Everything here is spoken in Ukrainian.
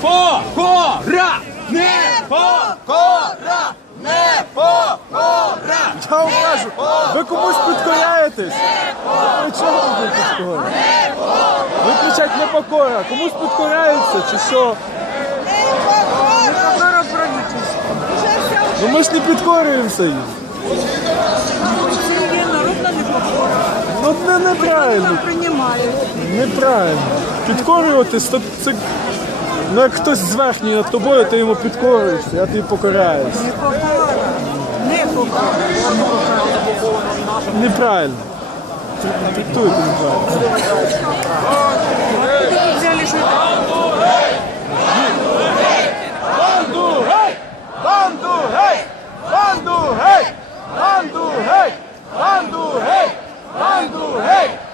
Покора! Не покора! Не покора! Я вам кажу, ви комусь підкоряєтесь! Ви чого ви підкоряєте? Ви кричать не покора! Комусь підкоряються чи що? Ну ми ж не підкорюємося їм. Ну це неправильно. Неправильно. Підкорюватись, це Ну як хтось зверхній над тобою, ти йому підкорюєшся, я тобі покора. Не покора. Неправильно. Трактуєте неправильно.